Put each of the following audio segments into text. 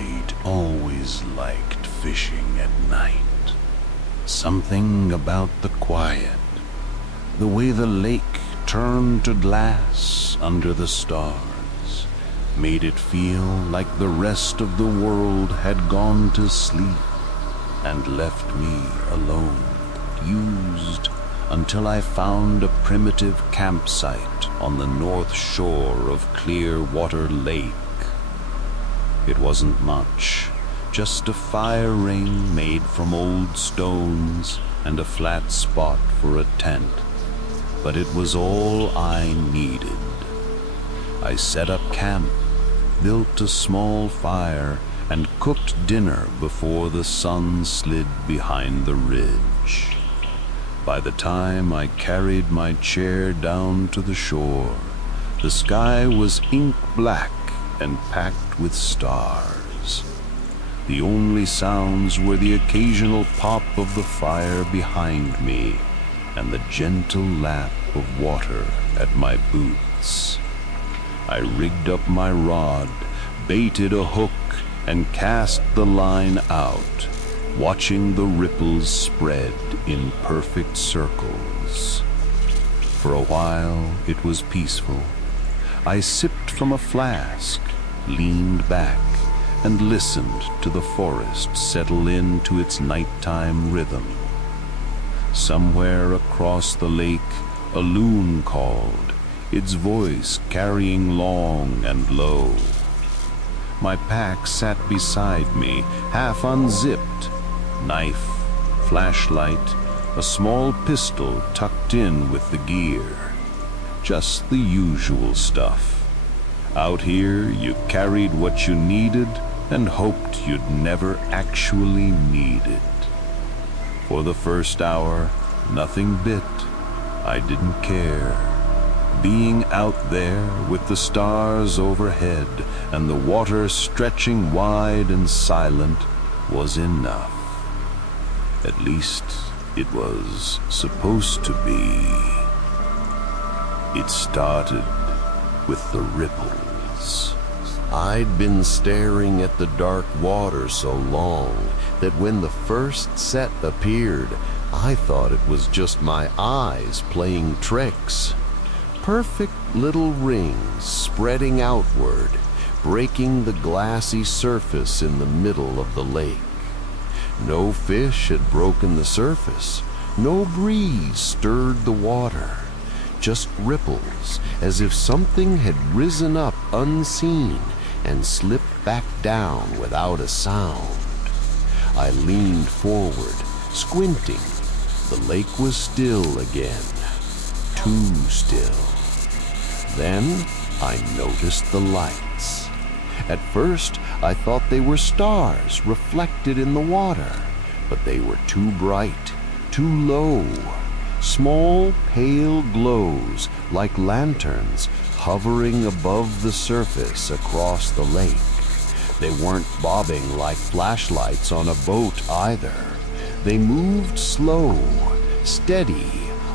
I'd always liked fishing at night. Something about the quiet, the way the lake turned to glass under the stars, made it feel like the rest of the world had gone to sleep and left me alone, used until I found a primitive campsite on the north shore of Clearwater Lake. It wasn't much, just a fire ring made from old stones and a flat spot for a tent, but it was all I needed. I set up camp, built a small fire, and cooked dinner before the sun slid behind the ridge. By the time I carried my chair down to the shore, the sky was ink black and packed with stars. The only sounds were the occasional pop of the fire behind me and the gentle lap of water at my boots. I rigged up my rod, baited a hook, and cast the line out, watching the ripples spread in perfect circles. For a while it was peaceful. I sipped from a flask, leaned back, and listened to the forest settle into its nighttime rhythm. Somewhere across the lake, a loon called, its voice carrying long and low. My pack sat beside me, half unzipped, knife, flashlight, a small pistol tucked in with the gear. Just the usual stuff. Out here, you carried what you needed and hoped you'd never actually need it. For the first hour, nothing bit. I didn't care. Being out there with the stars overhead and the water stretching wide and silent was enough. At least it was supposed to be. It started with the ripples. I'd been staring at the dark water so long that when the first set appeared, I thought it was just my eyes playing tricks. Perfect little rings spreading outward, breaking the glassy surface in the middle of the lake. No fish had broken the surface, no breeze stirred the water, just ripples as if something had risen up unseen and slipped back down without a sound. I leaned forward, squinting. The lake was still again, too still. Then I noticed the lights. At first, I thought they were stars reflected in the water, but they were too bright, too low. Small, pale glows like lanterns hovering above the surface across the lake. They weren't bobbing like flashlights on a boat either. They moved slow, steady,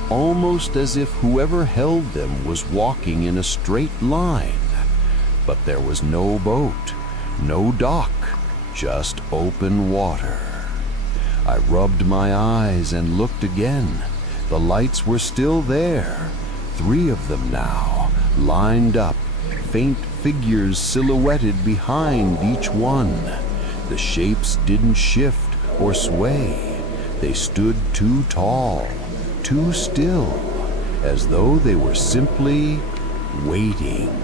almost as if whoever held them was walking in a straight line. But there was no boat, no dock, just open water. I rubbed my eyes and looked again. The lights were still there, 3 of them now, lined up, faint figures silhouetted behind each one. The shapes didn't shift or sway. They stood too tall, too still, as though they were simply waiting.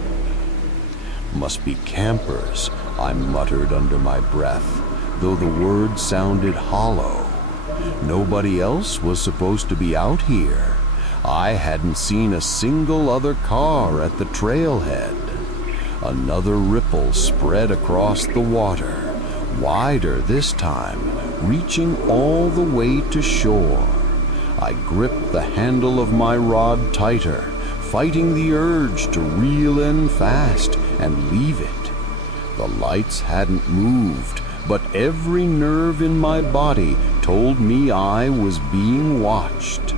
Must be campers, I muttered under my breath, though the word sounded hollow. Nobody else was supposed to be out here. I hadn't seen a single other car at the trailhead. Another ripple spread across the water, wider this time, reaching all the way to shore. I gripped the handle of my rod tighter, fighting the urge to reel in fast and leave it. The lights hadn't moved, but every nerve in my body told me I was being watched.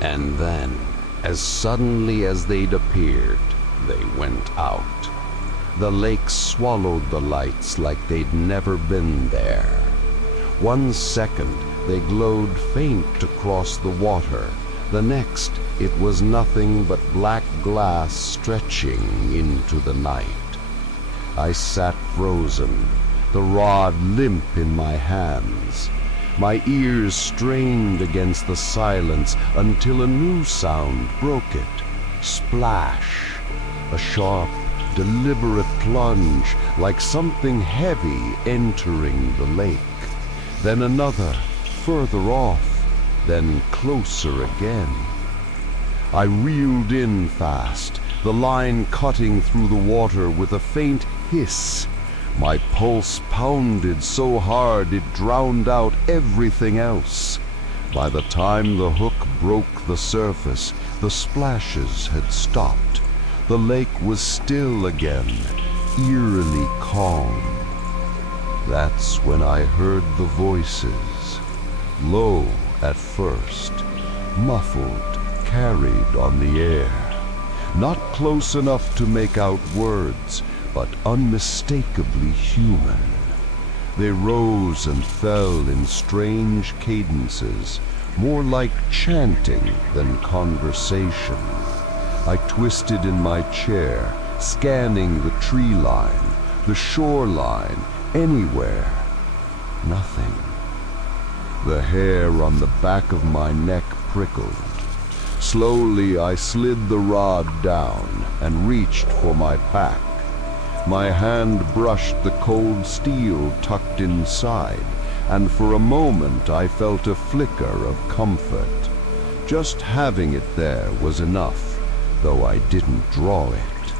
And then, as suddenly as they'd appeared, they went out. The lake swallowed the lights like they'd never been there. 1 second, they glowed faint across the water. The next, it was nothing but black glass stretching into the night. I sat frozen, the rod limp in my hands. My ears strained against the silence until a new sound broke it. Splash. A sharp, deliberate plunge, like something heavy entering the lake. Then another, further off, then closer again. I reeled in fast, the line cutting through the water with a faint hiss. My pulse pounded so hard it drowned out everything else. By the time the hook broke the surface, the splashes had stopped. The lake was still again, eerily calm. That's when I heard the voices, low at first, muffled, carried on the air. Not close enough to make out words, but unmistakably human. They rose and fell in strange cadences, more like chanting than conversation. I twisted in my chair, scanning the tree line, the shoreline, anywhere. Nothing. The hair on the back of my neck prickled. Slowly I slid the rod down and reached for my pack. My hand brushed the cold steel tucked inside, and for a moment I felt a flicker of comfort. Just having it there was enough, though I didn't draw it.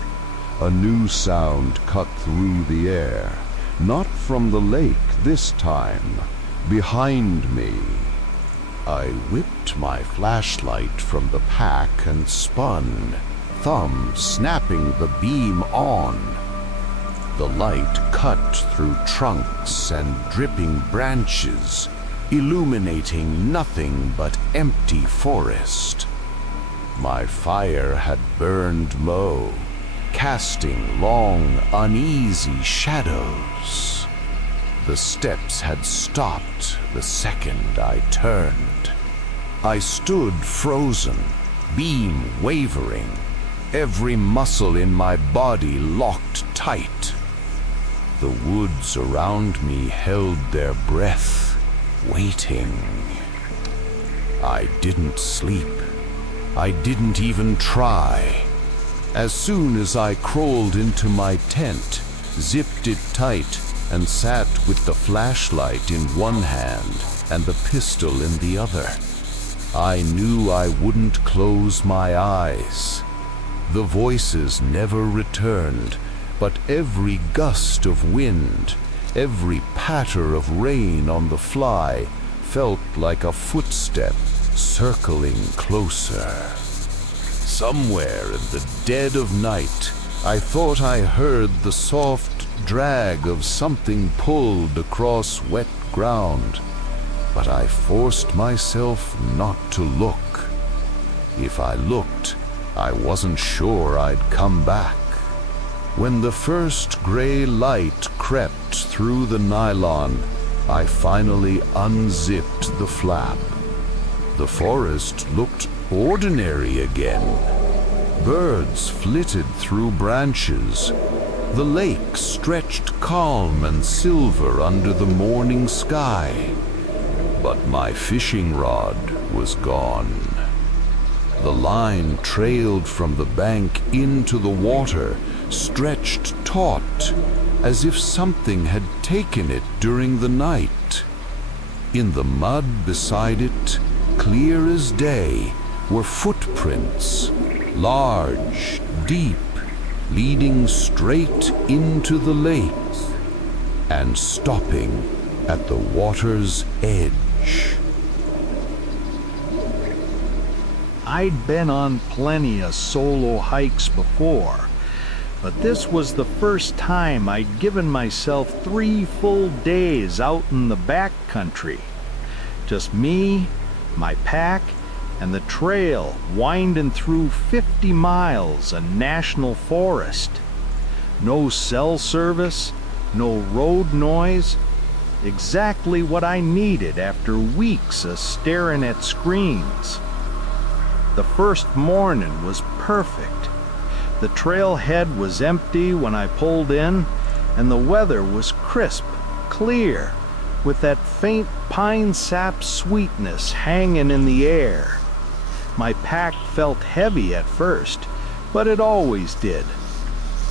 A new sound cut through the air, not from the lake this time, behind me. I whipped my flashlight from the pack and spun, thumb snapping the beam on. The light cut through trunks and dripping branches, illuminating nothing but empty forest. My fire had burned low, casting long, uneasy shadows. The steps had stopped the second I turned. I stood frozen, beam wavering, every muscle in my body locked tight. The woods around me held their breath, waiting. I didn't sleep. I didn't even try. As soon as I crawled into my tent, zipped it tight, and sat with the flashlight in one hand and the pistol in the other, I knew I wouldn't close my eyes. The voices never returned, but every gust of wind, every patter of rain on the fly felt like a footstep circling closer. Somewhere in the dead of night, I thought I heard the soft drag of something pulled across wet ground, but I forced myself not to look. If I looked, I wasn't sure I'd come back. When the first gray light crept through the nylon, I finally unzipped the flap. The forest looked ordinary again. Birds flitted through branches. The lake stretched calm and silver under the morning sky. But my fishing rod was gone. The line trailed from the bank into the water, stretched taut, as if something had taken it during the night. In the mud beside it, clear as day, were footprints, large, deep, leading straight into the lake and stopping at the water's edge. I'd been on plenty of solo hikes before, but this was the first time I'd given myself 3 full days out in the back country. Just me, my pack, and the trail winding through 50 miles of national forest. No cell service, no road noise. Exactly what I needed after weeks of staring at screens. The first morning was perfect. The trailhead was empty when I pulled in, and the weather was crisp, clear, with that faint pine sap sweetness hanging in the air. My pack felt heavy at first, but it always did.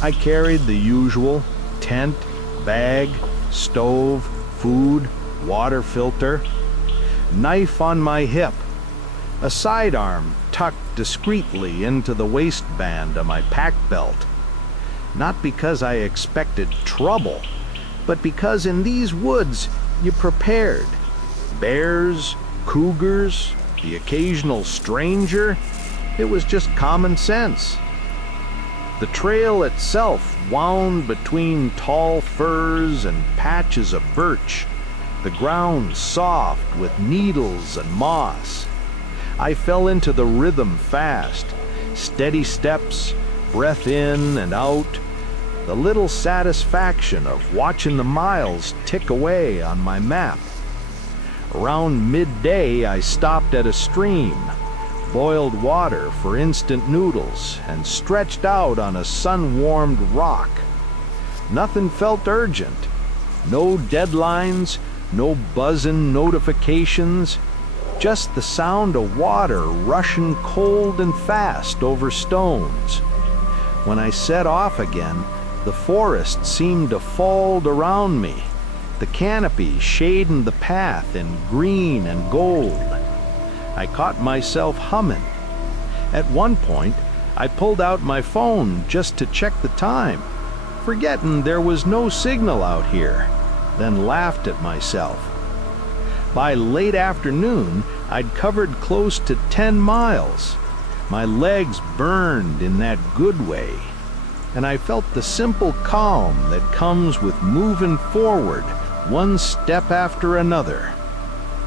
I carried the usual: tent, bag, stove, food, water filter, knife on my hip, a sidearm tucked discreetly into the waistband of my pack belt. Not because I expected trouble, but because in these woods you prepared. Bears, cougars, the occasional stranger. It was just common sense. The trail itself wound between tall firs and patches of birch, the ground soft with needles and moss. I fell into the rhythm fast, steady steps, breath in and out, the little satisfaction of watching the miles tick away on my map. Around midday, I stopped at a stream, boiled water for instant noodles, and stretched out on a sun-warmed rock. Nothing felt urgent. No deadlines, no buzzing notifications, just the sound of water rushing cold and fast over stones. When I set off again, the forest seemed to fold around me, the canopy shading the path in green and gold. I caught myself humming. At one point, I pulled out my phone just to check the time, forgetting there was no signal out here, then laughed at myself. By late afternoon, I'd covered close to 10 miles. My legs burned in that good way, and I felt the simple calm that comes with moving forward one step after another.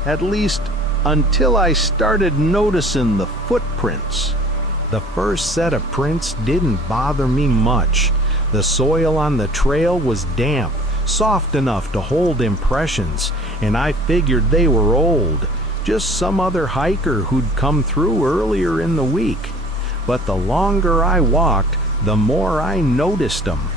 At least until I started noticing the footprints. The first set of prints didn't bother me much. The soil on the trail was damp, soft enough to hold impressions, and I figured they were old, just some other hiker who'd come through earlier in the week. But the longer I walked, the more I noticed them.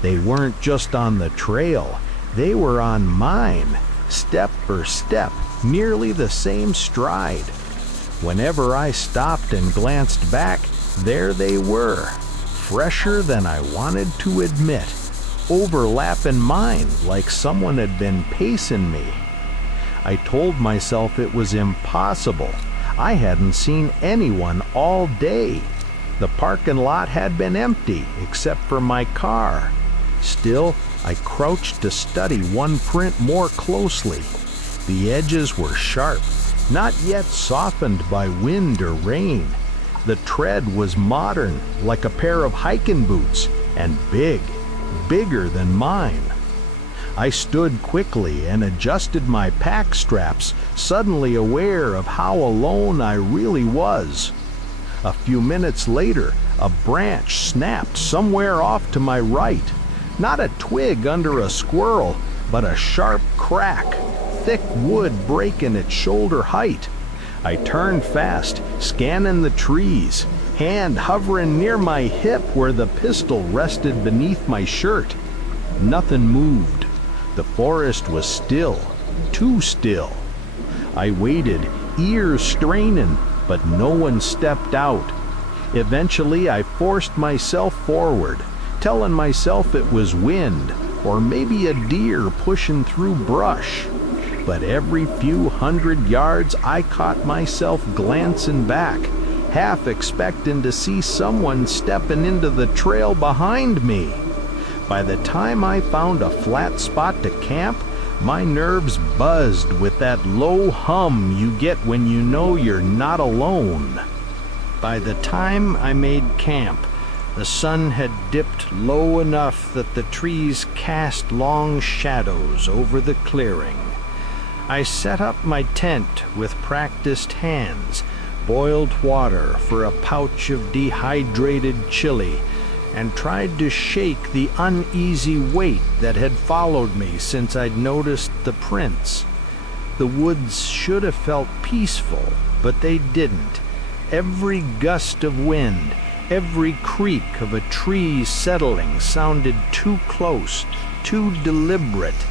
They weren't just on the trail, they were on mine, step for step, nearly the same stride. Whenever I stopped and glanced back, there they were, fresher than I wanted to admit, overlapping mine like someone had been pacing me. I told myself it was impossible. I hadn't seen anyone all day. The parking lot had been empty except for my car. Still, I crouched to study one print more closely. The edges were sharp, not yet softened by wind or rain. The tread was modern, like a pair of hiking boots, and big, bigger than mine. I stood quickly and adjusted my pack straps, suddenly aware of how alone I really was. A few minutes later, a branch snapped somewhere off to my right. Not a twig under a squirrel, but a sharp crack, thick wood breaking at shoulder height. I turned fast, scanning the trees, hand hovering near my hip where the pistol rested beneath my shirt. Nothing moved. The forest was still, too still. I waited, ears straining, but no one stepped out. Eventually, I forced myself forward, telling myself it was wind, or maybe a deer pushing through brush. But every few hundred yards, I caught myself glancing back, half expecting to see someone stepping into the trail behind me. By the time I found a flat spot to camp, my nerves buzzed with that low hum you get when you know you're not alone. By the time I made camp, the sun had dipped low enough that the trees cast long shadows over the clearing. I set up my tent with practiced hands, boiled water for a pouch of dehydrated chili, and tried to shake the uneasy weight that had followed me since I'd noticed the prints. The woods should have felt peaceful, but they didn't. Every gust of wind, every creak of a tree settling sounded too close, too deliberate.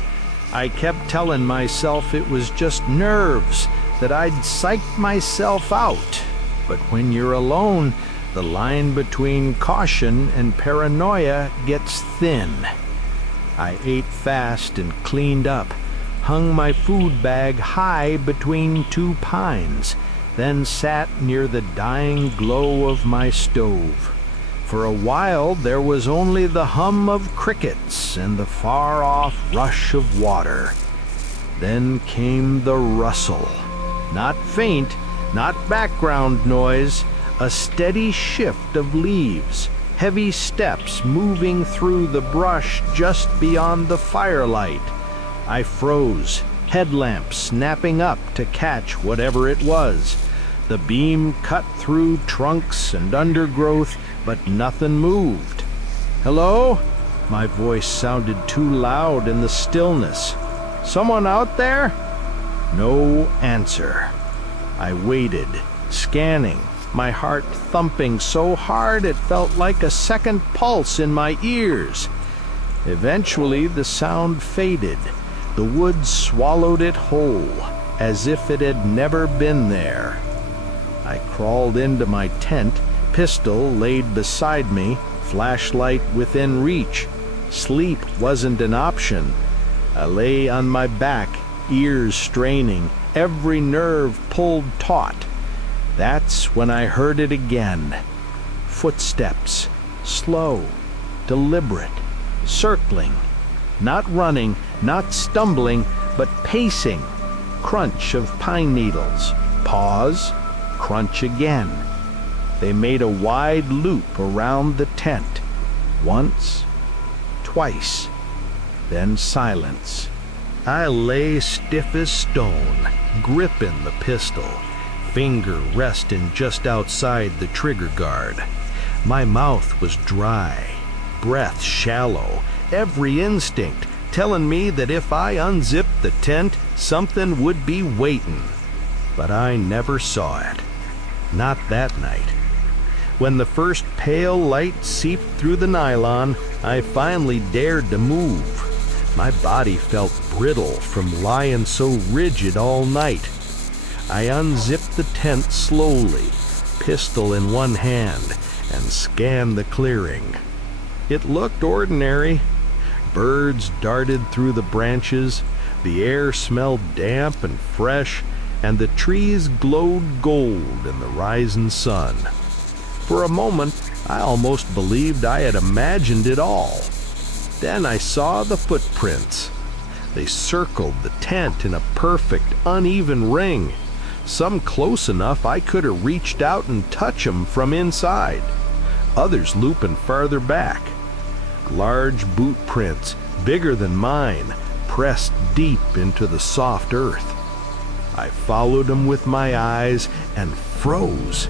I kept telling myself it was just nerves, that I'd psyched myself out. But when you're alone, the line between caution and paranoia gets thin. I ate fast and cleaned up, hung my food bag high between two pines, then sat near the dying glow of my stove. For a while there was only the hum of crickets and the far-off rush of water. Then came the rustle. Not faint, not background noise, a steady shift of leaves, heavy steps moving through the brush just beyond the firelight. I froze, headlamp snapping up to catch whatever it was. The beam cut through trunks and undergrowth, but nothing moved. "Hello?" My voice sounded too loud in the stillness. "Someone out there?" No answer. I waited, scanning, my heart thumping so hard it felt like a second pulse in my ears. Eventually the sound faded. The woods swallowed it whole, as if it had never been there. I crawled into my tent, pistol laid beside me, flashlight within reach. Sleep wasn't an option. I lay on my back, ears straining, every nerve pulled taut. That's when I heard it again. Footsteps, slow, deliberate, circling, not running, not stumbling, but pacing. Crunch of pine needles, pause, crunch again. They made a wide loop around the tent. Once, twice, then silence. I lay stiff as stone, gripping the pistol, finger resting just outside the trigger guard. My mouth was dry, breath shallow, every instinct telling me that if I unzipped the tent, something would be waiting. But I never saw it. Not that night. When the first pale light seeped through the nylon, I finally dared to move. My body felt brittle from lying so rigid all night. I unzipped the tent slowly, pistol in one hand, and scanned the clearing. It looked ordinary. Birds darted through the branches, the air smelled damp and fresh, and the trees glowed gold in the rising sun. For a moment, I almost believed I had imagined it all. Then I saw the footprints. They circled the tent in a perfect, uneven ring, some close enough I could have reached out and touched them from inside, others looping farther back. Large boot prints, bigger than mine, pressed deep into the soft earth. I followed them with my eyes and froze.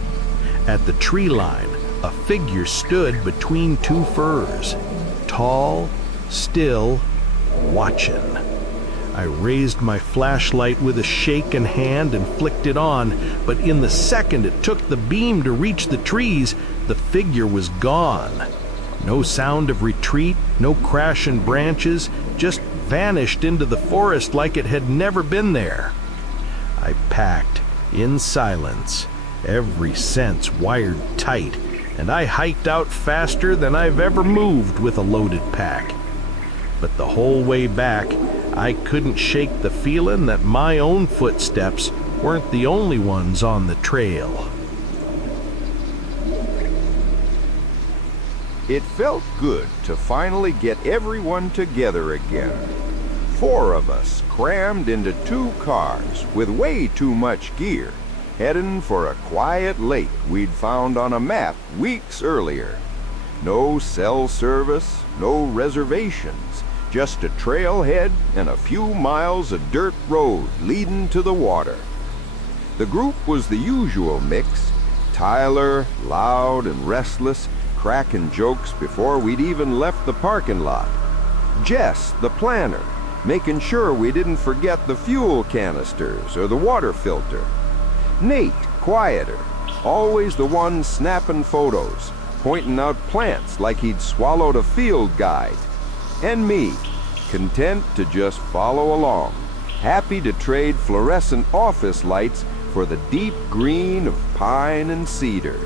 At the tree line, a figure stood between two firs, tall, still, watching. I raised my flashlight with a shaken hand and flicked it on, but in the second it took the beam to reach the trees, the figure was gone. No sound of retreat, no crashing branches, just vanished into the forest like it had never been there. I packed, in silence, every sense wired tight, and I hiked out faster than I've ever moved with a loaded pack. But the whole way back, I couldn't shake the feeling that my own footsteps weren't the only ones on the trail. It felt good to finally get everyone together again. 4 of us crammed into 2 cars with way too much gear, heading for a quiet lake we'd found on a map weeks earlier. No cell service, no reservations, just a trailhead and a few miles of dirt road leading to the water. The group was the usual mix: Tyler, loud and restless, cracking jokes before we'd even left the parking lot. Jess, the planner, making sure we didn't forget the fuel canisters or the water filter. Nate, quieter, always the one snapping photos, pointing out plants like he'd swallowed a field guide. And me, content to just follow along, happy to trade fluorescent office lights for the deep green of pine and cedar.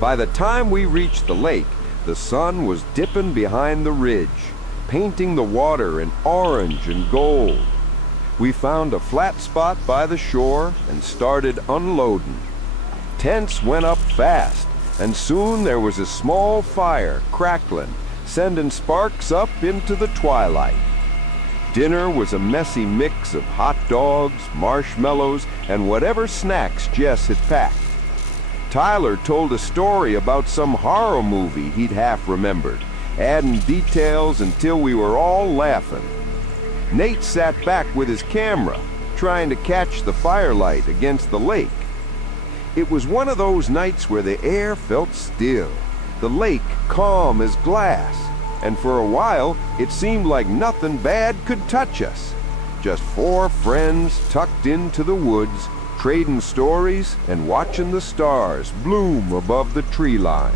By the time we reached the lake, the sun was dipping behind the ridge, painting the water in orange and gold. We found a flat spot by the shore and started unloading. Tents went up fast, and soon there was a small fire crackling, sending sparks up into the twilight. Dinner was a messy mix of hot dogs, marshmallows, and whatever snacks Jess had packed. Tyler told a story about some horror movie he'd half remembered, adding details until we were all laughing. Nate sat back with his camera, trying to catch the firelight against the lake. It was one of those nights where the air felt still, the lake calm as glass, and for a while it seemed like nothing bad could touch us. Just four friends tucked into the woods, trading stories and watching the stars bloom above the tree line.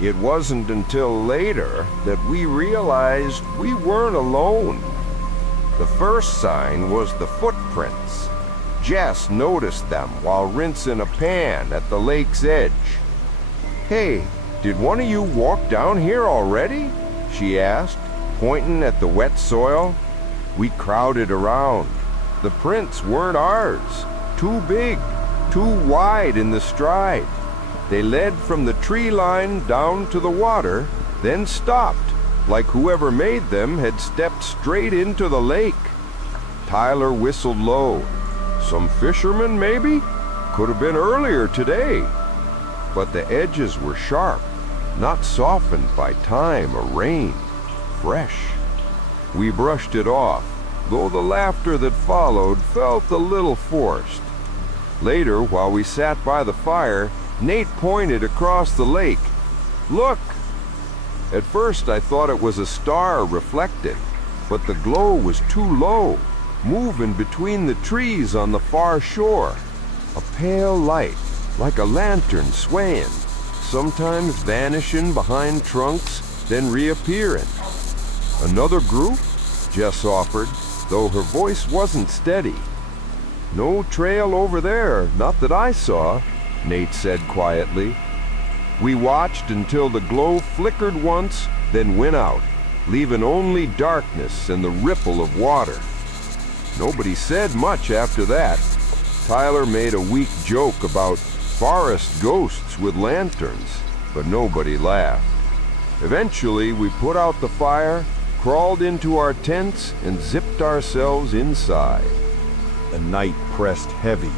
It wasn't until later that we realized we weren't alone. The first sign was the footprints. Jess noticed them while rinsing a pan at the lake's edge. "Hey, did one of you walk down here already?" she asked, pointing at the wet soil. We crowded around. The prints weren't ours. Too big, too wide in the stride. They led from the tree line down to the water, then stopped, like whoever made them had stepped straight into the lake. Tyler whistled low. Some fishermen, maybe? Could have been earlier today. But the edges were sharp, not softened by time or rain. Fresh. We brushed it off, though the laughter that followed felt a little forced. Later, while we sat by the fire, Nate pointed across the lake. "Look!" At first I thought it was a star reflected, but the glow was too low, moving between the trees on the far shore. A pale light, like a lantern swaying, sometimes vanishing behind trunks, then reappearing. "Another group?" Jess offered, though her voice wasn't steady. "No trail over there, not that I saw," Nate said quietly. We watched until the glow flickered once, then went out, leaving only darkness and the ripple of water. Nobody said much after that. Tyler made a weak joke about forest ghosts with lanterns, but nobody laughed. Eventually, we put out the fire, crawled into our tents, and zipped ourselves inside. The night pressed heavy,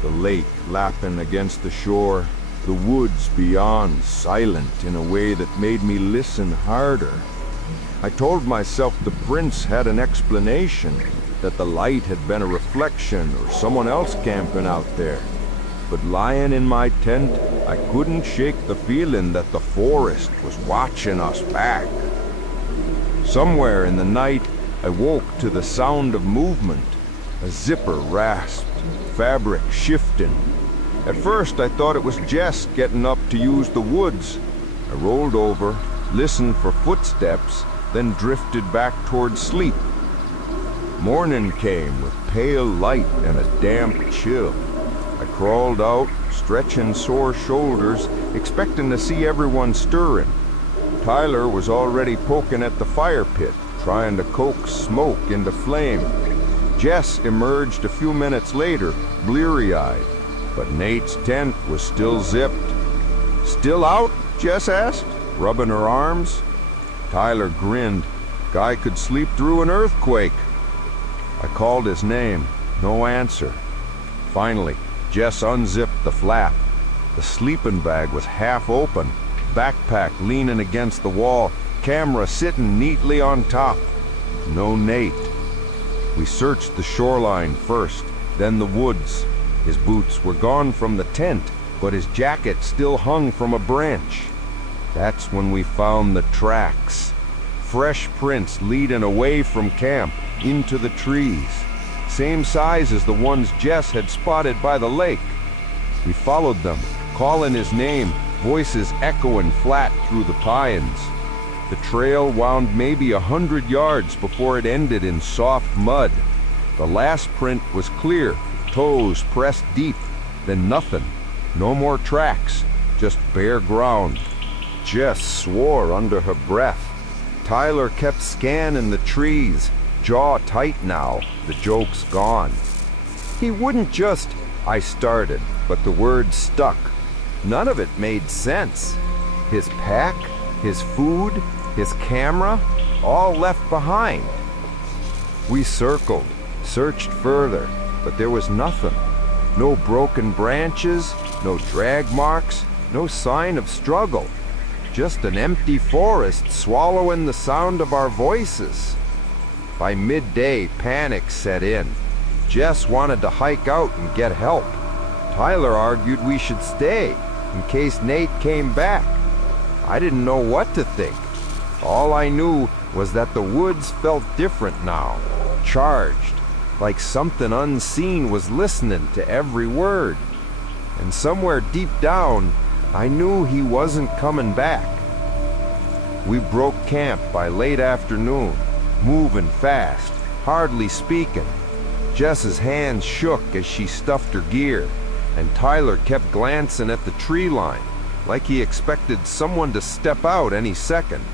the lake lapping against the shore, the woods beyond silent in a way that made me listen harder. I told myself the prince had an explanation, that the light had been a reflection or someone else camping out there. But lying in my tent, I couldn't shake the feeling that the forest was watching us back. Somewhere in the night, I woke to the sound of movement. A zipper rasped, fabric shifting. At first I thought it was Jess getting up to use the woods. I rolled over, listened for footsteps, then drifted back toward sleep. Morning came with pale light and a damp chill. I crawled out, stretching sore shoulders, expecting to see everyone stirring. Tyler was already poking at the fire pit, trying to coax smoke into flame. Jess emerged a few minutes later, bleary-eyed, but Nate's tent was still zipped. "Still out?" Jess asked, rubbing her arms. Tyler grinned. Guy could sleep through an earthquake. I called his name. No answer. Finally, Jess unzipped the flap. The sleeping bag was half open, backpack leaning against the wall, camera sitting neatly on top. No Nate. We searched the shoreline first, then the woods. His boots were gone from the tent, but his jacket still hung from a branch. That's when we found the tracks. Fresh prints leading away from camp into the trees. Same size as the ones Jess had spotted by the lake. We followed them, calling his name, voices echoing flat through the pines. The trail wound maybe 100 yards before it ended in soft mud. The last print was clear, toes pressed deep, then nothing. No more tracks, just bare ground. Jess swore under her breath. Tyler kept scanning the trees, jaw tight now, the joke's gone. He wouldn't just, I started, but the words stuck. None of it made sense. His pack, his food, his camera, all left behind. We circled, searched further, but there was nothing. No broken branches, no drag marks, no sign of struggle. Just an empty forest swallowing the sound of our voices. By midday, panic set in. Jess wanted to hike out and get help. Tyler argued we should stay in case Nate came back. I didn't know what to think. All I knew was that the woods felt different now, charged, like something unseen was listening to every word. And somewhere deep down, I knew he wasn't coming back. We broke camp by late afternoon, moving fast, hardly speaking. Jess's hands shook as she stuffed her gear, and Tyler kept glancing at the tree line, like he expected someone to step out any second.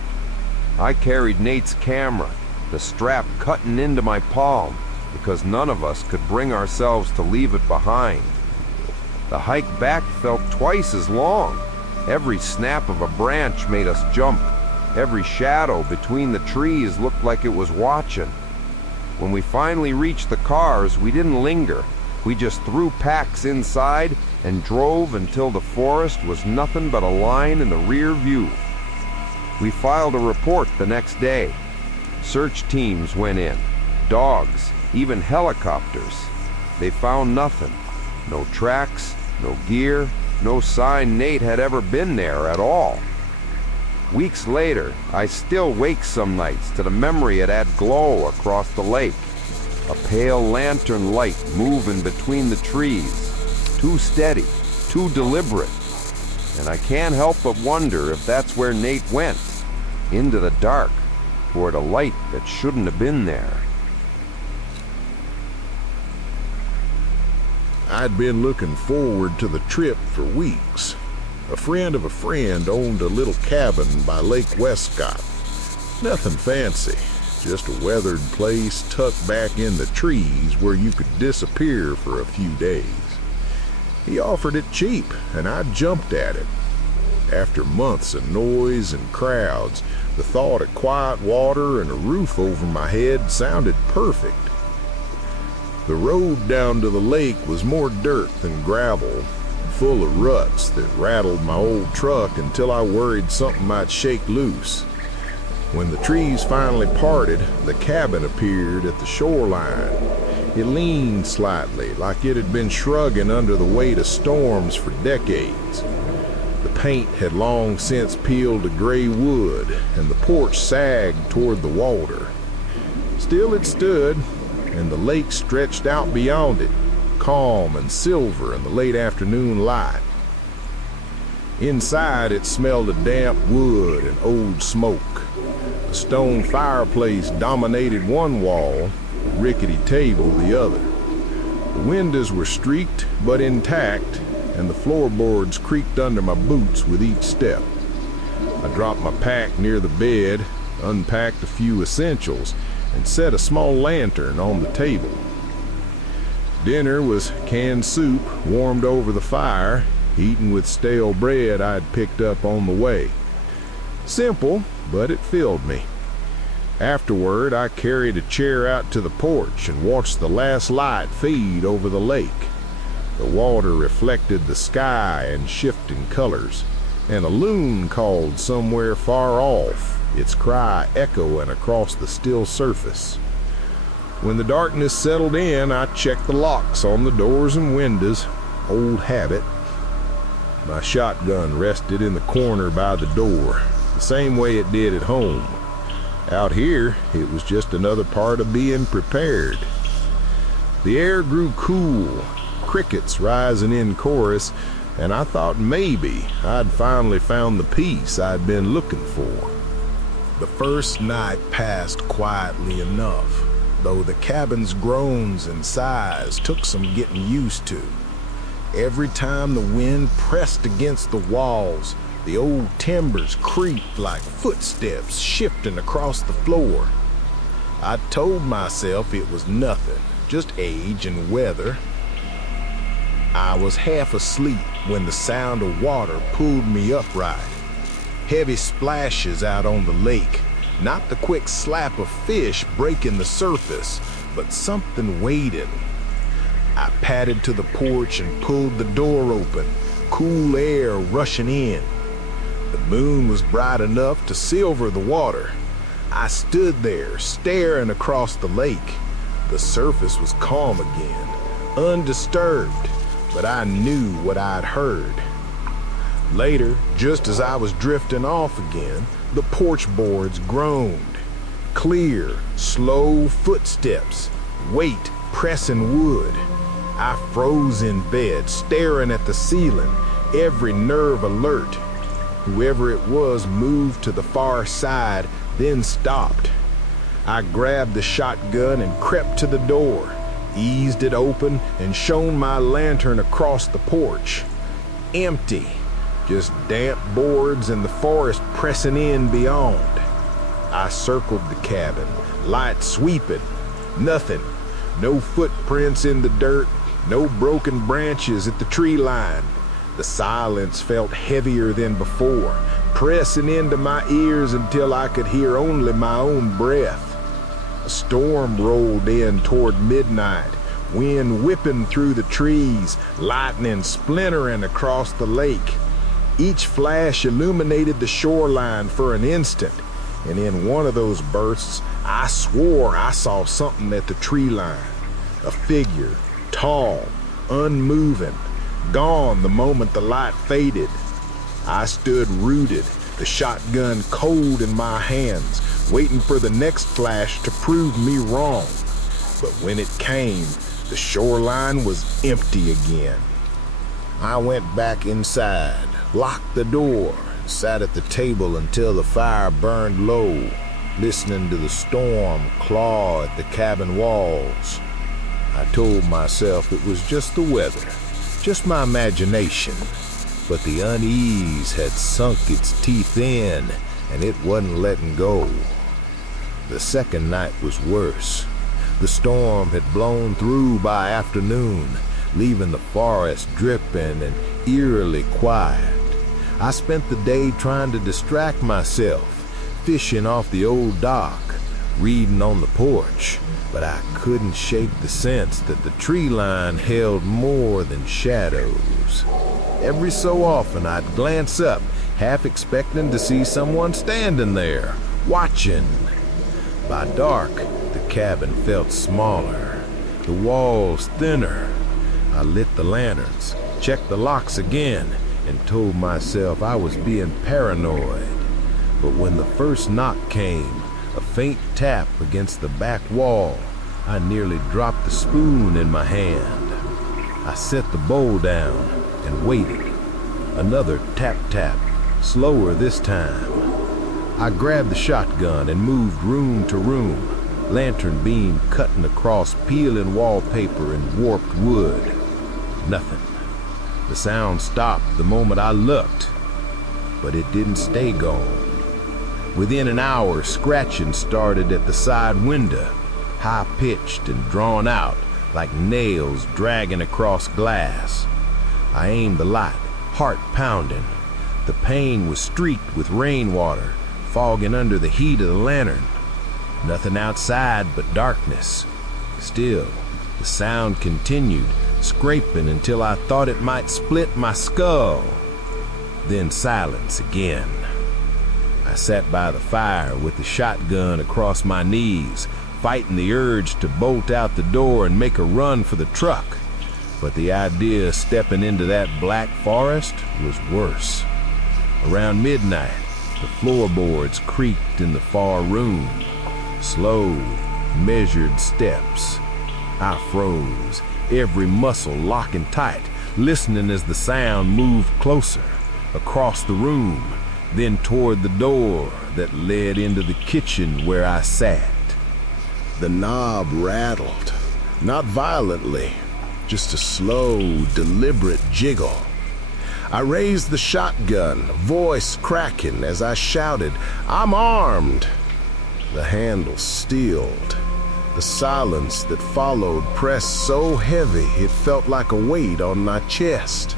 I carried Nate's camera, the strap cutting into my palm, because none of us could bring ourselves to leave it behind. The hike back felt twice as long. Every snap of a branch made us jump. Every shadow between the trees looked like it was watching. When we finally reached the cars, we didn't linger. We just threw packs inside and drove until the forest was nothing but a line in the rear view. We filed a report the next day. Search teams went in, dogs, even helicopters. They found nothing. No tracks, no gear, no sign Nate had ever been there at all. Weeks later, I still wake some nights to the memory it had glow across the lake. A pale lantern light moving between the trees. Too steady, too deliberate. And I can't help but wonder if that's where Nate went. Into the dark, toward a light that shouldn't have been there. I'd been looking forward to the trip for weeks. A friend of a friend owned a little cabin by Lake Westcott. Nothing fancy, just a weathered place tucked back in the trees where you could disappear for a few days. He offered it cheap, and I jumped at it. After months of noise and crowds, the thought of quiet water and a roof over my head sounded perfect. The road down to the lake was more dirt than gravel, full of ruts that rattled my old truck until I worried something might shake loose. When the trees finally parted, the cabin appeared at the shoreline. It leaned slightly, like it had been shrugging under the weight of storms for decades. The paint had long since peeled to gray wood, and the porch sagged toward the water. Still it stood, and the lake stretched out beyond it, calm and silver in the late afternoon light. Inside, it smelled of damp wood and old smoke. A stone fireplace dominated one wall, a rickety table the other. The windows were streaked but intact, and the floorboards creaked under my boots with each step. I dropped my pack near the bed, unpacked a few essentials, and set a small lantern on the table. Dinner was canned soup warmed over the fire, eaten with stale bread I'd picked up on the way. Simple, but it filled me. Afterward, I carried a chair out to the porch and watched the last light fade over the lake. The water reflected the sky in shifting colors, and a loon called somewhere far off, its cry echoing across the still surface. When the darkness settled in, I checked the locks on the doors and windows, old habit. My shotgun rested in the corner by the door, the same way it did at home. Out here, it was just another part of being prepared. The air grew cool, crickets rising in chorus, and I thought maybe I'd finally found the peace I'd been looking for. The first night passed quietly enough, though the cabin's groans and sighs took some getting used to. Every time the wind pressed against the walls, the old timbers creaked like footsteps shifting across the floor. I told myself it was nothing, just age and weather. I was half asleep when the sound of water pulled me upright. Heavy splashes out on the lake, not the quick slap of fish breaking the surface, but something waiting. I padded to the porch and pulled the door open, cool air rushing in. The moon was bright enough to silver the water. I stood there, staring across the lake. The surface was calm again, undisturbed, but I knew what I'd heard. Later, just as I was drifting off again, the porch boards groaned. Clear, slow footsteps, weight pressing wood. I froze in bed, staring at the ceiling, every nerve alert. Whoever it was moved to the far side, then stopped. I grabbed the shotgun and crept to the door, eased it open, and shone my lantern across the porch. Empty, just damp boards and the forest pressing in beyond. I circled the cabin, light sweeping. Nothing. No footprints in the dirt, no broken branches at the tree line. The silence felt heavier than before, pressing into my ears until I could hear only my own breath. A storm rolled in toward midnight, wind whipping through the trees, lightning splintering across the lake. Each flash illuminated the shoreline for an instant, and in one of those bursts, I swore I saw something at the tree line. A figure, tall, unmoving, gone the moment the light faded. I stood rooted, the shotgun cold in my hands, waiting for the next flash to prove me wrong. But when it came, the shoreline was empty again. I went back inside, locked the door, and sat at the table until the fire burned low, listening to the storm claw at the cabin walls. I told myself it was just the weather, just my imagination, but the unease had sunk its teeth in, and it wasn't letting go. The second night was worse. The storm had blown through by afternoon, leaving the forest dripping and eerily quiet. I spent the day trying to distract myself, fishing off the old dock, reading on the porch, but I couldn't shake the sense that the tree line held more than shadows. Every so often I'd glance up, half expecting to see someone standing there, watching. By dark, the cabin felt smaller, the walls thinner. I lit the lanterns, checked the locks again, and told myself I was being paranoid. But when the first knock came, a faint tap against the back wall, I nearly dropped the spoon in my hand. I set the bowl down and waited. Another tap-tap, slower this time. I grabbed the shotgun and moved room to room, lantern beam cutting across peeling wallpaper and warped wood. Nothing. The sound stopped the moment I looked, but it didn't stay gone. Within an hour, scratching started at the side window, high-pitched and drawn out like nails dragging across glass. I aimed the light, heart pounding. The pane was streaked with rainwater, fogging under the heat of the lantern. Nothing outside but darkness. Still, the sound continued, scraping until I thought it might split my skull. Then silence again. I sat by the fire with the shotgun across my knees, fighting the urge to bolt out the door and make a run for the truck. But the idea of stepping into that black forest was worse. Around midnight, the floorboards creaked in the far room. Slow, measured steps. I froze, every muscle locking tight, listening as the sound moved closer, across the room, then toward the door that led into the kitchen where I sat. The knob rattled, not violently, just a slow, deliberate jiggle. I raised the shotgun, voice cracking as I shouted, "I'm armed!" The handle stilled. The silence that followed pressed so heavy it felt like a weight on my chest.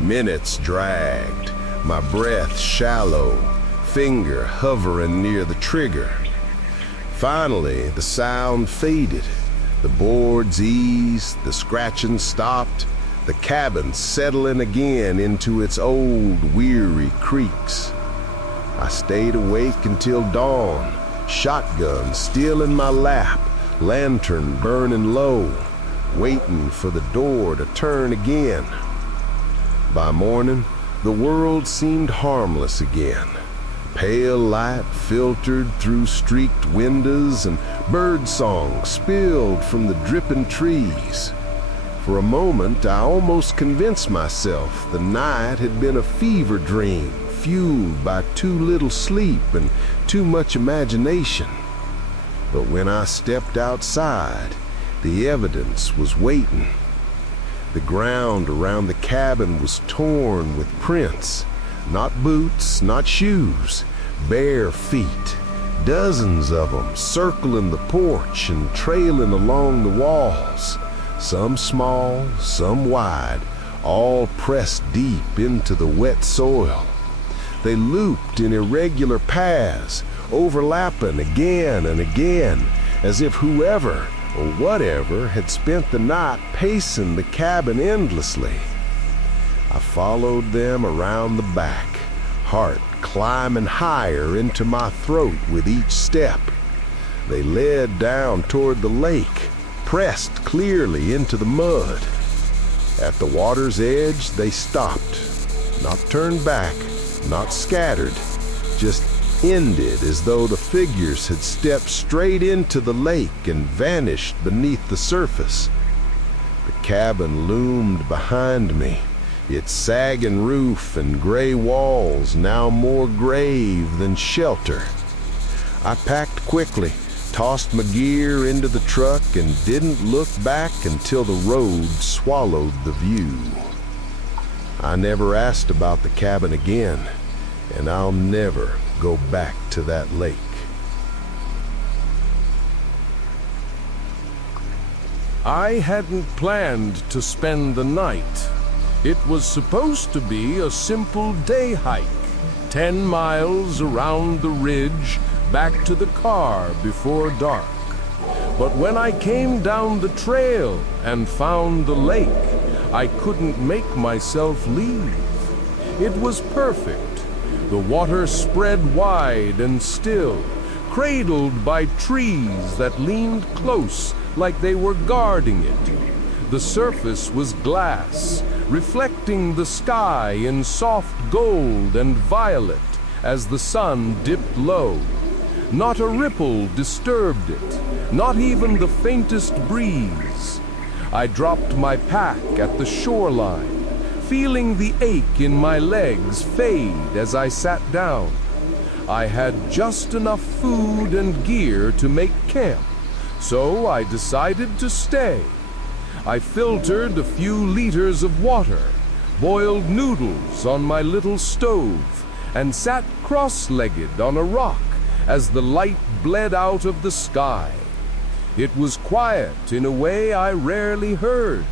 Minutes dragged, my breath shallow, finger hovering near the trigger. Finally, the sound faded. The boards eased, the scratching stopped, the cabin settling again into its old, weary creaks. I stayed awake until dawn, shotgun still in my lap, lantern burning low, waiting for the door to turn again. By morning, the world seemed harmless again. Pale light filtered through streaked windows and birdsong spilled from the dripping trees. For a moment, I almost convinced myself the night had been a fever dream, fueled by too little sleep and too much imagination. But when I stepped outside, the evidence was waiting. The ground around the cabin was torn with prints. Not boots, not shoes, bare feet. Dozens of them circling the porch and trailing along the walls. Some small, some wide, all pressed deep into the wet soil. They looped in irregular paths, overlapping again and again, as if whoever or whatever had spent the night pacing the cabin endlessly. I followed them around the back, heart climbing higher into my throat with each step. They led down toward the lake, pressed clearly into the mud. At the water's edge, they stopped, not turned back, not scattered, just ended as though the figures had stepped straight into the lake and vanished beneath the surface. The cabin loomed behind me, its sagging roof and gray walls now more grave than shelter. I packed quickly, tossed my gear into the truck, and didn't look back until the road swallowed the view. I never asked about the cabin again, and I'll never go back to that lake. I hadn't planned to spend the night. It was supposed to be a simple day hike, 10 miles around the ridge, back to the car before dark. But when I came down the trail and found the lake, I couldn't make myself leave. It was perfect. The water spread wide and still, cradled by trees that leaned close like they were guarding it. The surface was glass, reflecting the sky in soft gold and violet as the sun dipped low. Not a ripple disturbed it, not even the faintest breeze. I dropped my pack at the shoreline, feeling the ache in my legs fade as I sat down. I had just enough food and gear to make camp, so I decided to stay. I filtered a few liters of water, boiled noodles on my little stove, and sat cross-legged on a rock as the light bled out of the sky. It was quiet in a way I rarely heard.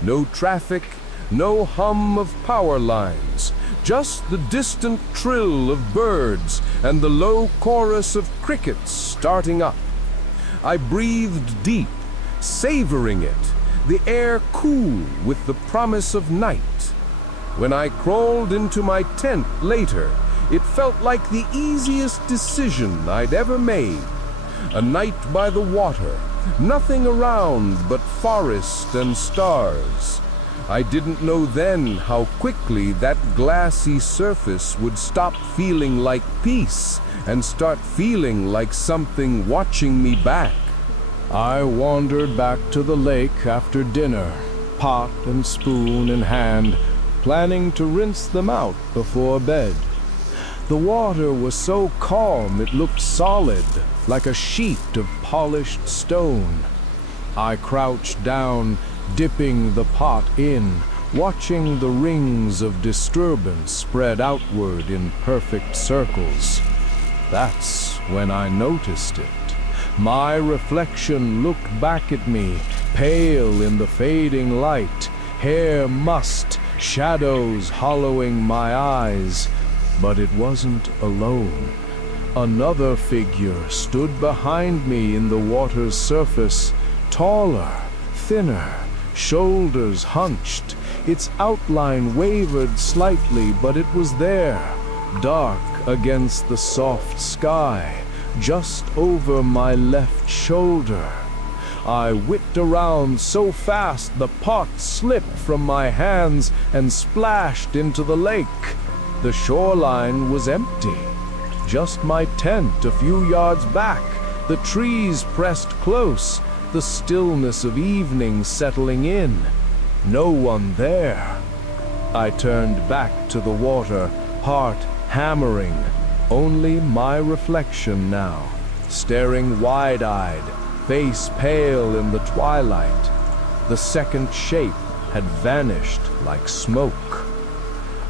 No traffic, no hum of power lines, just the distant trill of birds and the low chorus of crickets starting up. I breathed deep, savoring it, the air cool with the promise of night. When I crawled into my tent later, it felt like the easiest decision I'd ever made. A night by the water, Nothing around but forest and stars. I didn't know then how quickly that glassy surface would stop feeling like peace and start feeling like something watching me back. I wandered back to the lake after dinner, pot and spoon in hand, planning to rinse them out before bed. The water was so calm it looked solid, like a sheet of polished stone. I crouched down, dipping the pot in, watching the rings of disturbance spread outward in perfect circles. That's when I noticed it. My reflection looked back at me, pale in the fading light, hair mussed, shadows hollowing my eyes. But it wasn't alone. Another figure stood behind me in the water's surface, taller, thinner, shoulders hunched. Its outline wavered slightly, but it was there, dark against the soft sky, just over my left shoulder. I whipped around so fast the pot slipped from my hands and splashed into the lake. The shoreline was empty. Just my tent a few yards back, the trees pressed close, the stillness of evening settling in. No one there. I turned back to the water, heart hammering. Only my reflection now, staring wide-eyed, face pale in the twilight. The second shape had vanished like smoke.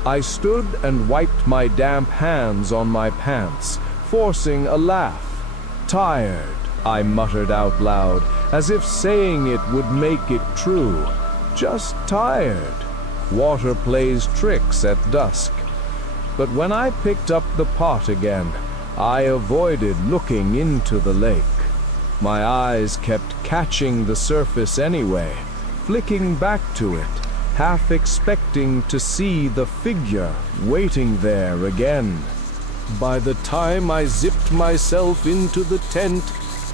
I stood and wiped my damp hands on my pants, forcing a laugh. Tired, I muttered out loud, as if saying it would make it true. Just tired. Water plays tricks at dusk. But when I picked up the pot again, I avoided looking into the lake. My eyes kept catching the surface anyway, flicking back to it, half expecting to see the figure waiting there again. By the time I zipped myself into the tent,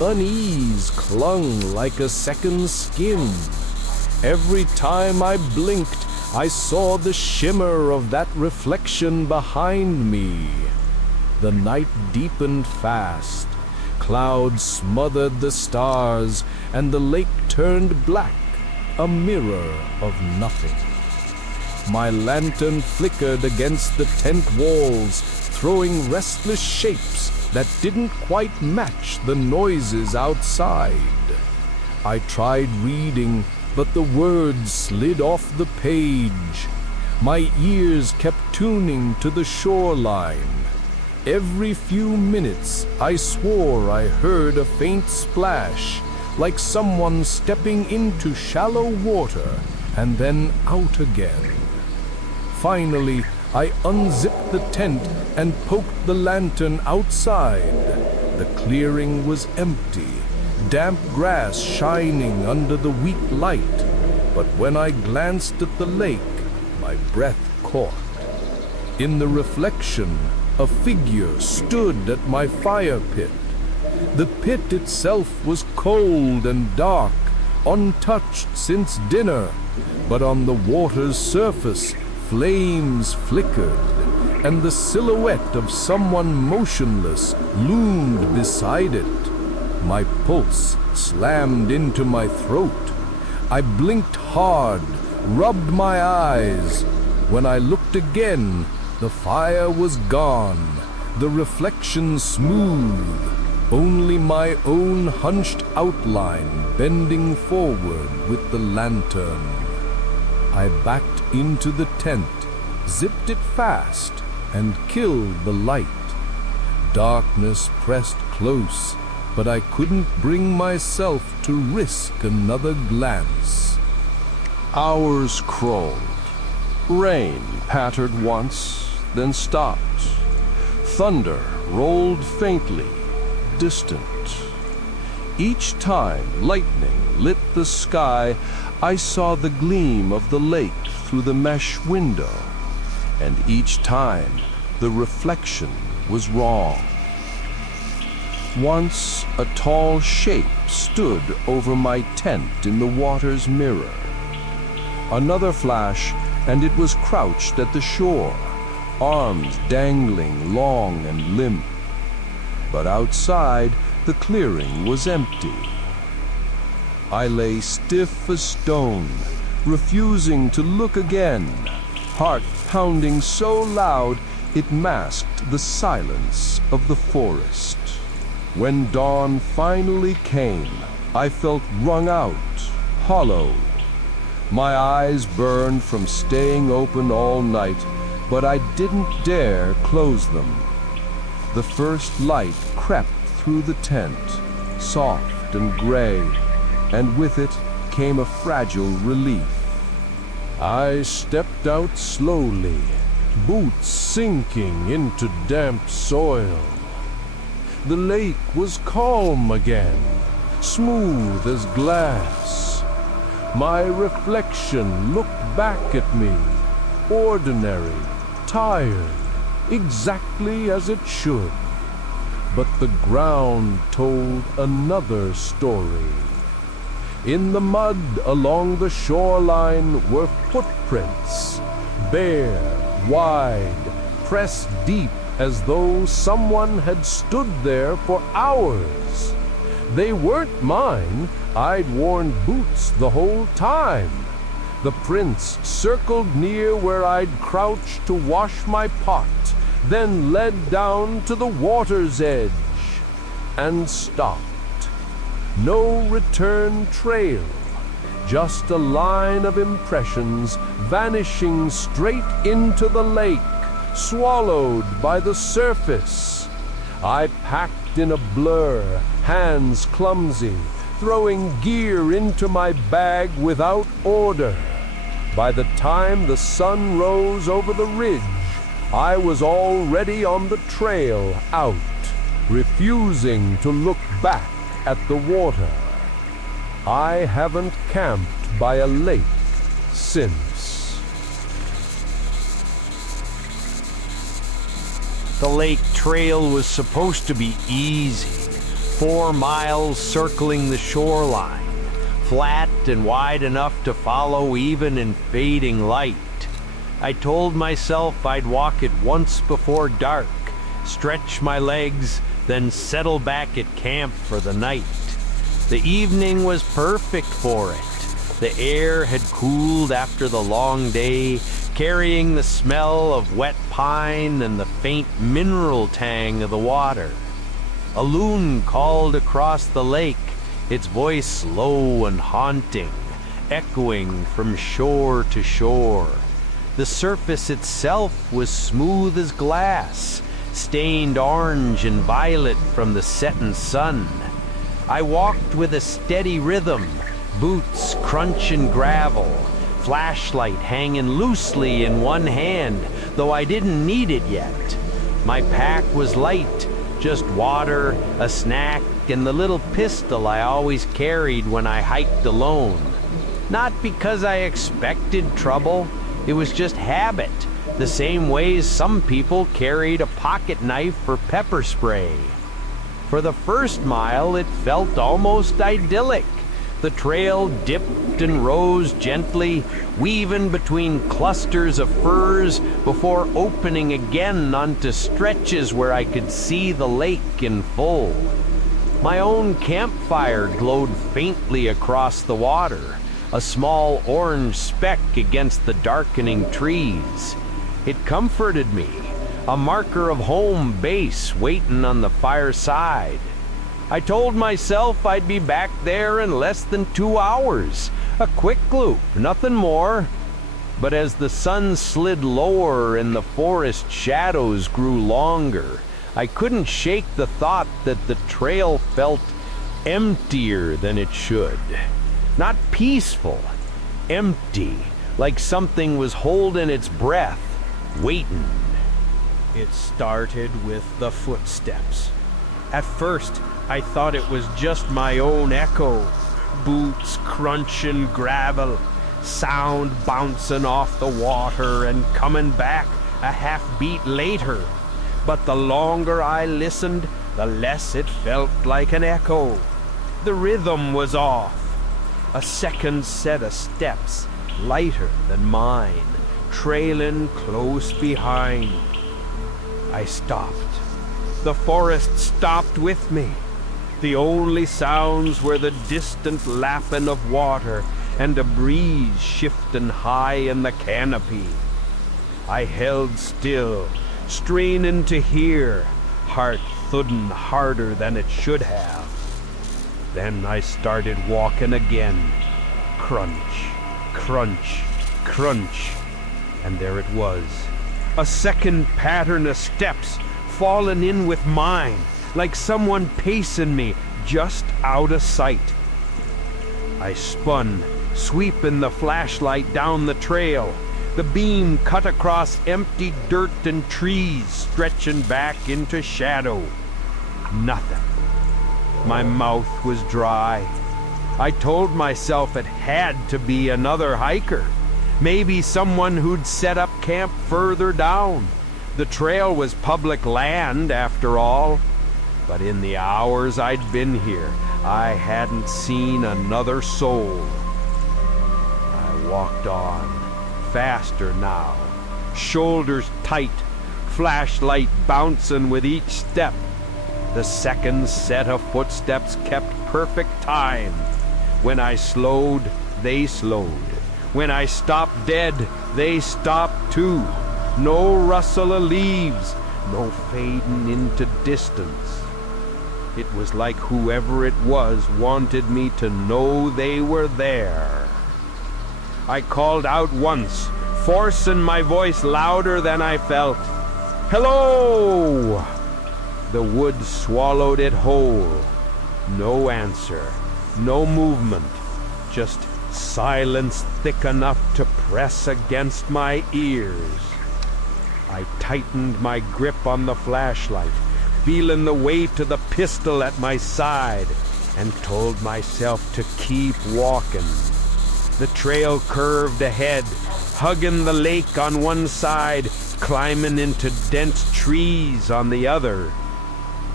unease clung like a second skin. Every time I blinked, I saw the shimmer of that reflection behind me. The night deepened fast. Clouds smothered the stars, and the lake turned black, a mirror of nothing. My lantern flickered against the tent walls, throwing restless shapes that didn't quite match the noises outside. I tried reading, but the words slid off the page. My ears kept tuning to the shoreline. Every few minutes, I swore I heard a faint splash, like someone stepping into shallow water and then out again. Finally, I unzipped the tent and poked the lantern outside. The clearing was empty, damp grass shining under the weak light. But when I glanced at the lake, my breath caught. In the reflection, a figure stood at my fire pit. The pit itself was cold and dark, untouched since dinner, but on the water's surface, flames flickered, and the silhouette of someone motionless loomed beside it. My pulse slammed into my throat. I blinked hard, rubbed my eyes. When I looked again, the fire was gone, the reflection smooth, only my own hunched outline bending forward with the lantern. I backed into the tent, zipped it fast, and killed the light. Darkness pressed close, but I couldn't bring myself to risk another glance. Hours crawled. Rain pattered once, then stopped. Thunder rolled faintly, distant. Each time lightning lit the sky, I saw the gleam of the lake through the mesh window, and each time the reflection was wrong. Once a tall shape stood over my tent in the water's mirror. Another flash, and it was crouched at the shore, arms dangling long and limp. But outside, the clearing was empty. I lay stiff as stone, refusing to look again, heart pounding so loud it masked the silence of the forest. When dawn finally came, I felt wrung out, hollow. My eyes burned from staying open all night, but I didn't dare close them. The first light crept through the tent, soft and gray, and with it came a fragile relief. I stepped out slowly, boots sinking into damp soil. The lake was calm again, smooth as glass. My reflection looked back at me, ordinary, tired, exactly as it should. But the ground told another story. In the mud along the shoreline were footprints, bare, wide, pressed deep as though someone had stood there for hours. They weren't mine. I'd worn boots the whole time. The prints circled near where I'd crouched to wash my pot, then led down to the water's edge and stopped. No return trail, just a line of impressions vanishing straight into the lake, swallowed by the surface. I packed in a blur, hands clumsy, throwing gear into my bag without order. By the time the sun rose over the ridge, I was already on the trail out, refusing to look back at the water. I haven't camped by a lake since. The lake trail was supposed to be easy. 4 miles circling the shoreline, flat and wide enough to follow even in fading light. I told myself I'd walk it once before dark, stretch my legs, then settle back at camp for the night. The evening was perfect for it. The air had cooled after the long day, carrying the smell of wet pine and the faint mineral tang of the water. A loon called across the lake, its voice slow and haunting, echoing from shore to shore. The surface itself was smooth as glass, stained orange and violet from the setting sun. I walked with a steady rhythm, boots crunching gravel, flashlight hanging loosely in one hand, though I didn't need it yet. My pack was light, just water, a snack, and the little pistol I always carried when I hiked alone. Not because I expected trouble, it was just habit, the same way some people carried a pocket knife or pepper spray. For the first mile, it felt almost idyllic. The trail dipped and rose gently, weaving between clusters of firs before opening again onto stretches where I could see the lake in full. My own campfire glowed faintly across the water, a small orange speck against the darkening trees. It comforted me, a marker of home base waiting on the fireside. I told myself I'd be back there in less than 2 hours, a quick loop, nothing more. But as the sun slid lower and the forest shadows grew longer, I couldn't shake the thought that the trail felt emptier than it should. Not peaceful, empty, like something was holding its breath, waiting. It started with the footsteps. At first, I thought it was just my own echo, boots crunching gravel, sound bouncing off the water and coming back a half beat later. But the longer I listened, the less it felt like an echo. The rhythm was off. A second set of steps, lighter than mine, trailing close behind. I stopped. The forest stopped with me. The only sounds were the distant lapping of water and a breeze shifting high in the canopy. I held still, straining to hear, heart thudding harder than it should have. Then I started walking again. Crunch, crunch, crunch. And there it was. A second pattern of steps falling in with mine, like someone pacing me just out of sight. I spun, sweeping the flashlight down the trail. The beam cut across empty dirt and trees, stretching back into shadow. Nothing. My mouth was dry. I told myself it had to be another hiker. Maybe someone who'd set up camp further down. The trail was public land, after all. But in the hours I'd been here, I hadn't seen another soul. I walked on, faster now, shoulders tight, flashlight bouncing with each step. The second set of footsteps kept perfect time. When I slowed, they slowed. When I stopped dead, they stopped too. No rustle of leaves, no fading into distance. It was like whoever it was wanted me to know they were there. I called out once, forcing my voice louder than I felt. Hello! The woods swallowed it whole. No answer, no movement, just silence thick enough to press against my ears. I tightened my grip on the flashlight, feeling the weight of the pistol at my side, and told myself to keep walking. The trail curved ahead, hugging the lake on one side, climbing into dense trees on the other.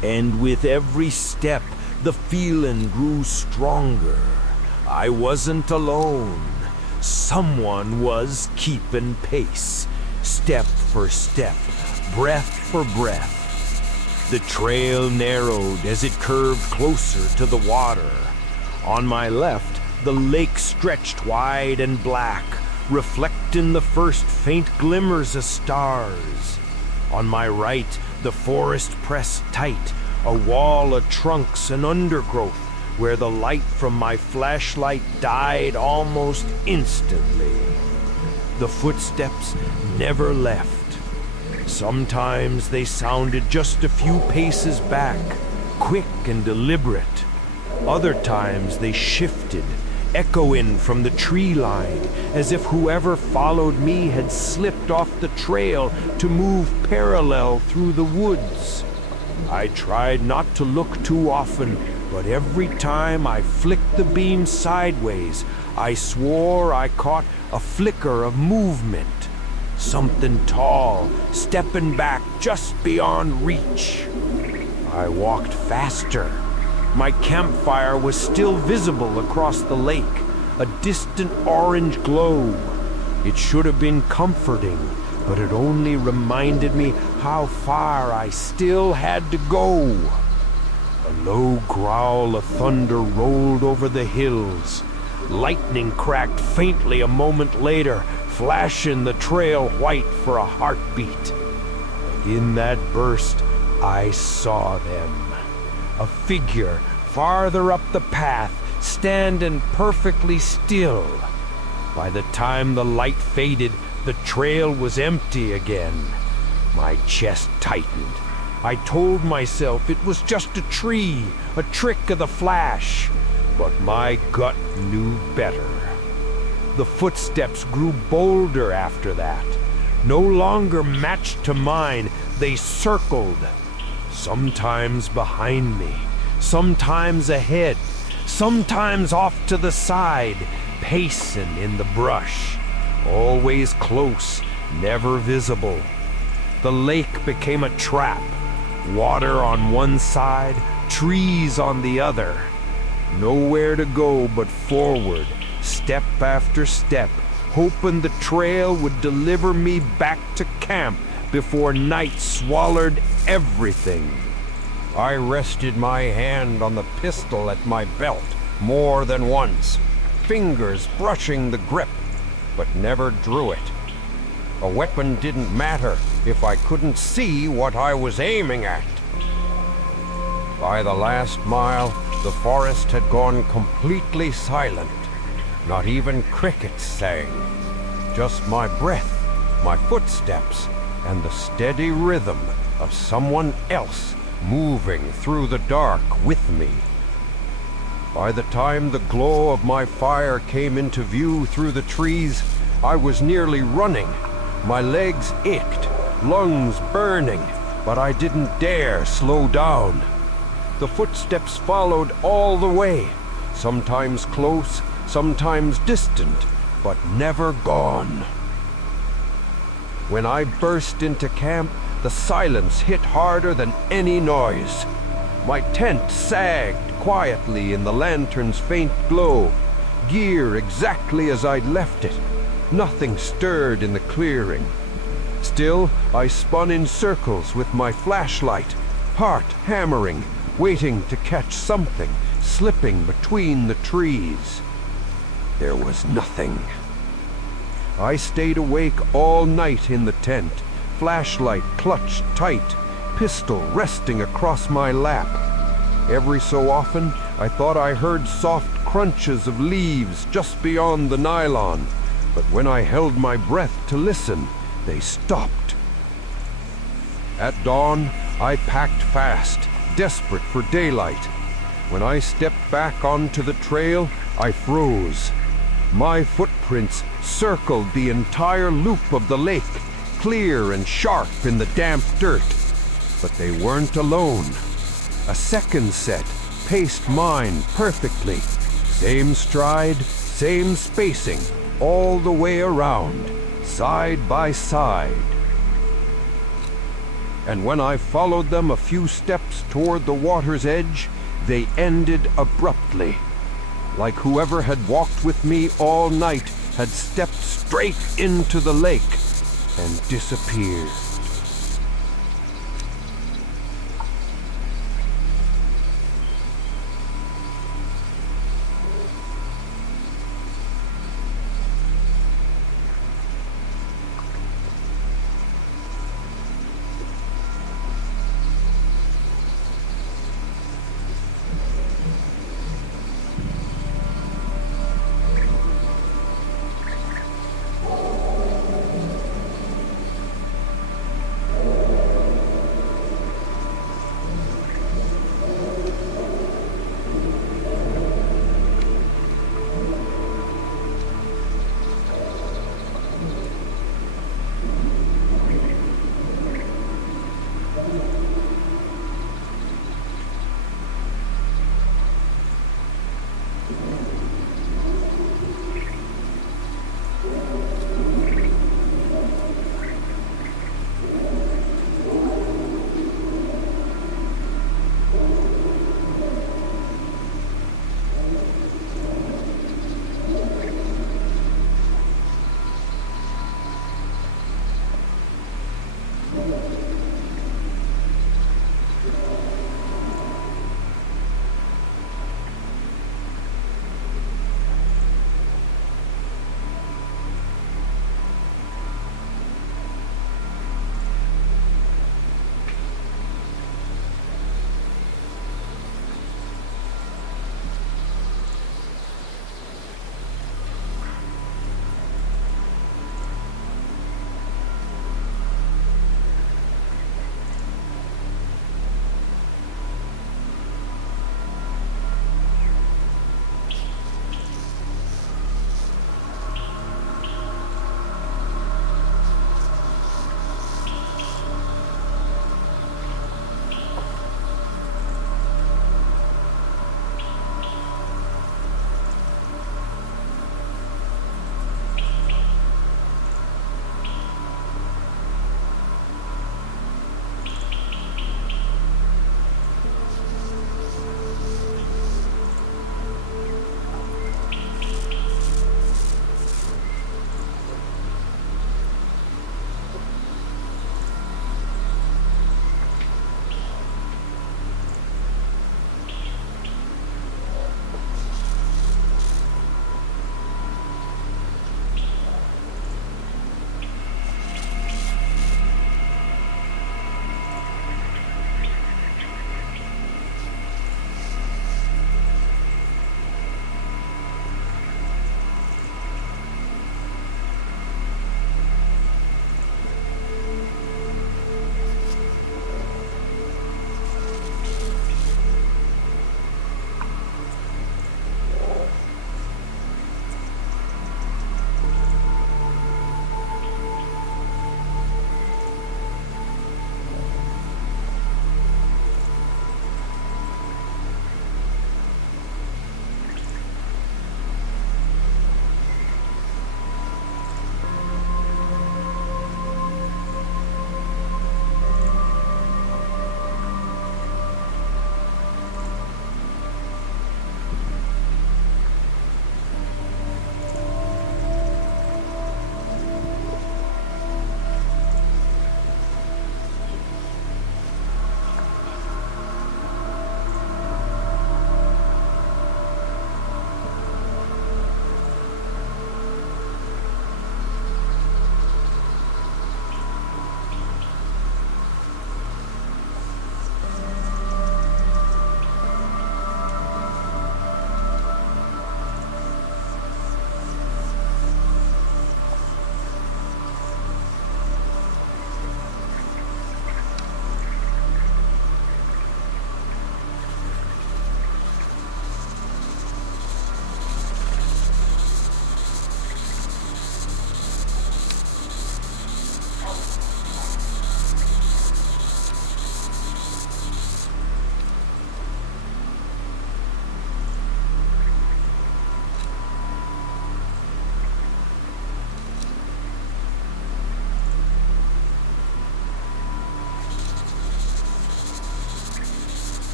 And with every step, the feeling grew stronger. I wasn't alone. Someone was keeping pace, step for step, breath for breath. The trail narrowed as it curved closer to the water. On my left, the lake stretched wide and black, reflecting the first faint glimmers of stars. On my right, the forest pressed tight, a wall of trunks and undergrowth, where the light from my flashlight died almost instantly. The footsteps never left. Sometimes they sounded just a few paces back, quick and deliberate. Other times they shifted, echoing from the tree line, as if whoever followed me had slipped off the trail to move parallel through the woods. I tried not to look too often, but every time I flicked the beam sideways, I swore I caught a flicker of movement. Something tall, stepping back just beyond reach. I walked faster. My campfire was still visible across the lake, a distant orange glow. It should have been comforting, but it only reminded me how far I still had to go. A low growl of thunder rolled over the hills. Lightning cracked faintly a moment later, flashing the trail white for a heartbeat. And in that burst, I saw them. A figure farther up the path, standing perfectly still. By the time the light faded, the trail was empty again. My chest tightened. I told myself it was just a tree, a trick of the flash. But my gut knew better. The footsteps grew bolder after that. No longer matched to mine, they circled. Sometimes behind me, sometimes ahead, sometimes off to the side, pacing in the brush. Always close, never visible. The lake became a trap, Water on one side, trees on the other. Nowhere to go but forward, step after step, hoping the trail would deliver me back to camp before night swallowed everything. I rested my hand on the pistol at my belt more than once, fingers brushing the grip, but never drew it. A weapon didn't matter if I couldn't see what I was aiming at. By the last mile, the forest had gone completely silent. Not even crickets sang. Just my breath, my footsteps, and the steady rhythm of someone else moving through the dark with me. By the time the glow of my fire came into view through the trees, I was nearly running. My legs ached, lungs burning, but I didn't dare slow down. The footsteps followed all the way, sometimes close, sometimes distant, but never gone. When I burst into camp, the silence hit harder than any noise. My tent sagged quietly in the lantern's faint glow, gear exactly as I'd left it. Nothing stirred in the clearing. Still, I spun in circles with my flashlight, heart hammering, waiting to catch something slipping between the trees. There was nothing. I stayed awake all night in the tent, flashlight clutched tight, pistol resting across my lap. Every so often, I thought I heard soft crunches of leaves just beyond the nylon, but when I held my breath to listen, they stopped. At dawn, I packed fast, desperate for daylight. When I stepped back onto the trail, I froze. My footprints circled the entire loop of the lake, clear and sharp in the damp dirt. But they weren't alone. A second set paced mine perfectly. Same stride, same spacing, all the way around, side by side. And when I followed them a few steps toward the water's edge, they ended abruptly. Like whoever had walked with me all night had stepped straight into the lake and disappeared.